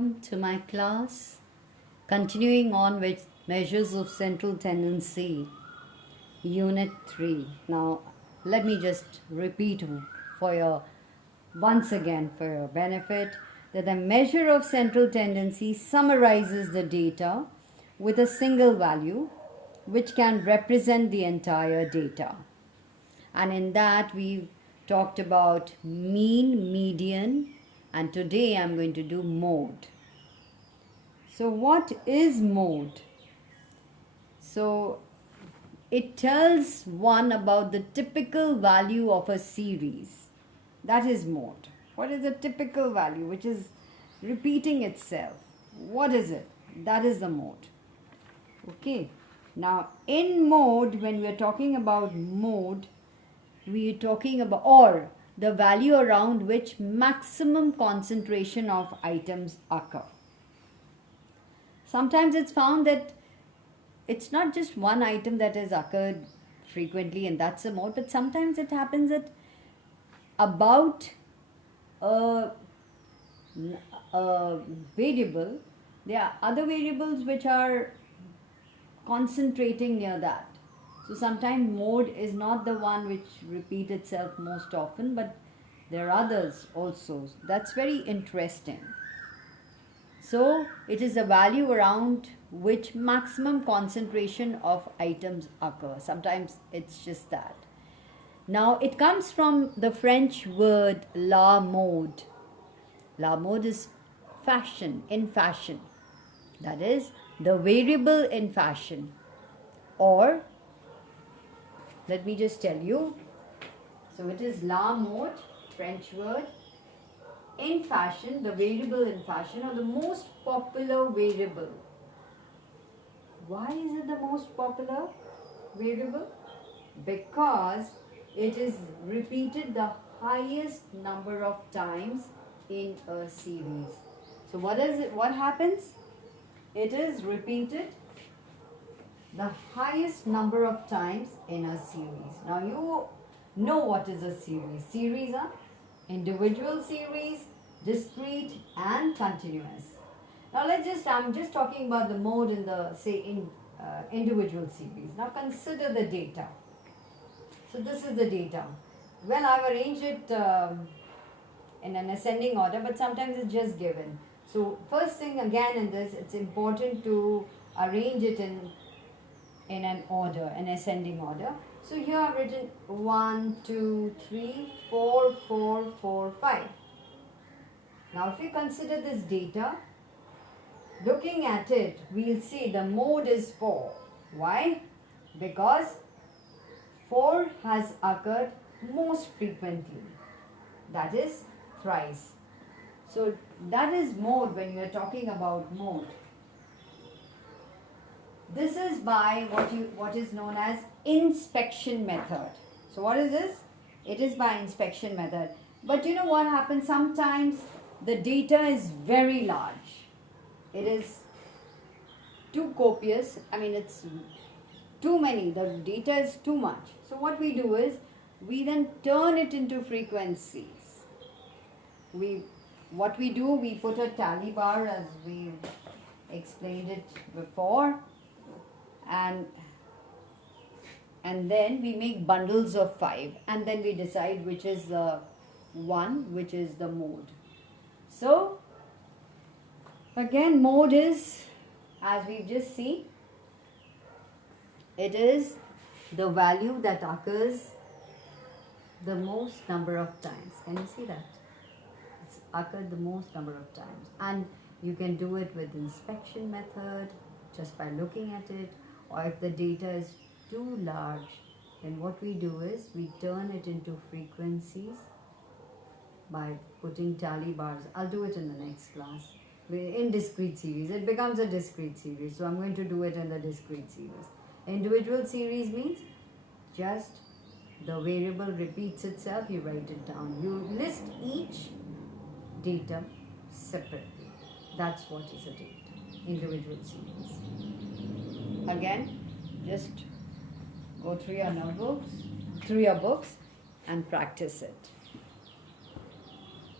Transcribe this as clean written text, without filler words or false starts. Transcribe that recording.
To my class, continuing on with measures of central tendency, unit 3. Now let me just repeat for your once again for your benefit that the measure of central tendency summarizes the data with a single value which can represent the entire data. And in that we've talked about mean, median, and today I'm going to do mode. So what is mode? So it tells one about the typical value of a series. That is mode. What is the typical value which is repeating itself? What is it? That is the mode. Okay. Now in mode, when we are talking about mode, we are talking about or the value around which maximum concentration of items occur. Sometimes it's found that it's not just one item that has occurred frequently and that's a mode, but sometimes it happens that about a variable, there are other variables which are concentrating near that. So sometimes mode is not the one which repeats itself most often, but there are others also. That's very interesting. So it is a value around which maximum concentration of items occur. Sometimes it's just that. Now it comes from the French word la mode. La mode is fashion, in fashion. That is the variable in fashion. Or let me just tell you. So it is la mode, French word. In fashion, the variable in fashion, or the most popular variable. Why is it the most popular variable? Because it is repeated the highest number of times in a series. So what happens? It is repeated the highest number of times in a series. Now you know what is a series. Series are individual series, discrete and continuous. Now I'm just talking about the mode in the individual series. Now consider the data. So this is the data. Well, I've arranged it in an ascending order, but sometimes it's just given. So first thing again in this, it's important to arrange it in an order, an ascending order. So here I've written 1, 2, 3, 4, 4, 4, 5. Now if we consider this data, looking at it, we'll see the mode is 4. Why? Because 4 has occurred most frequently. That is thrice. So that is mode when you are talking about mode. This is by what is known as inspection method. So what is this? It is by inspection method. But you know what happens? Sometimes the data is very large. It is too copious. I mean, it's too many. The data is too much. So what we do is we then turn it into frequencies. We put a tally bar as we explained it before. And then we make bundles of 5 and then we decide which is the one, which is the mode. So again, mode is, as we've just seen, it is the value that occurs the most number of times. Can you see that? It's occurred the most number of times. And you can do it with inspection method just by looking at it. Or if the data is too large, then what we do is we turn it into frequencies by putting tally bars. I'll do it in the next class. In discrete series, it becomes a discrete series. So I'm going to do it in the discrete series. Individual series means just the variable repeats itself, you write it down. You list each data separately. That's what is a data, individual series. Again, just go through your notebooks, through your books and practice it.